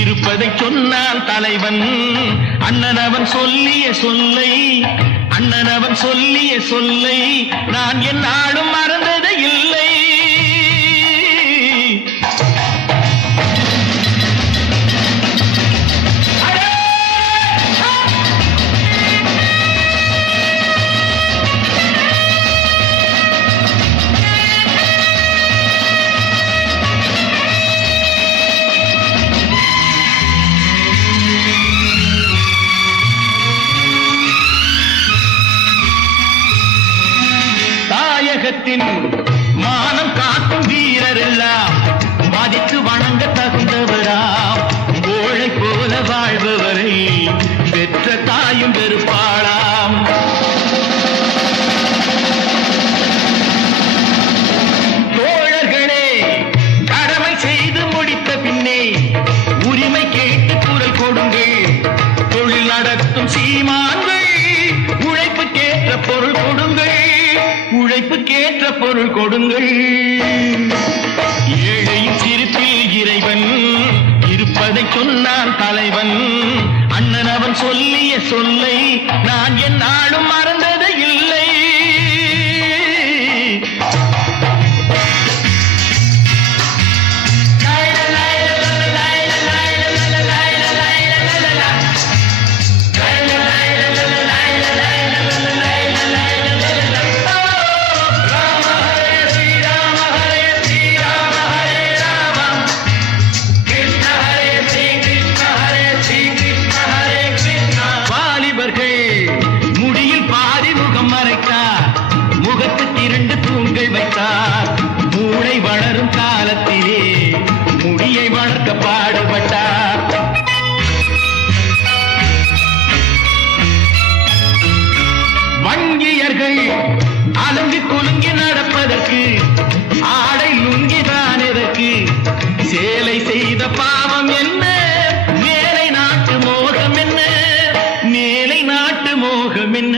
இருப்பதை சொன்னான் தலைவன். அண்ணன் அவன் சொல்லிய சொல்லை, அண்ணன் அவன் சொல்லிய சொல்லை நான் என்னாலும் மறந்தது இல்லை. மானம் காக்கும் வீரர் எல்லாம் மதித்து வணங்க தகுந்தவராம். கோழை போல வாழ்பவரை பெற்ற தாயும் வெறுப்பாளாம். தோழர்களே, கடமை செய்து முடித்த பின்னே உரிமை கேட்டு குரல் கொடுங்கள். தொழில் நடத்தும் சீமான்கள் உழைப்புக்கேற்ற பொருள் கொடுங்கள், உழைப்புக்கேற்ற பொருள் கொடுங்கள். ஏழையின் சிரிப்பில் இறைவன் இருப்பதை சொன்னான் தலைவன். அண்ணன் அவன் சொல்லிய சொல்லை நான் என்னாலும் மறந்தது இல்லை. மூளை வளரும் காலத்திலே முடியை வளர்க்க பாடுபட்டார். வங்கியர்கள் அலங்கி குலுங்கி நடப்பதற்கு ஆடை லுங்கிதான் எதற்கு? சேலை செய்த பாவம் என்ன, மேலை நாட்டு மோகம் என்ன, மேலை நாட்டு மோகம் என்ன?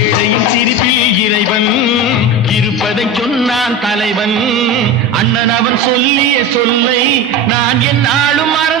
ஏழையின் சிரிப்பில் இறைவன் இருப்பதை சொன்னான் தலைவன். அண்ணன் அவன் சொல்லிய சொல்லை நான் என்னாலும் மறந்து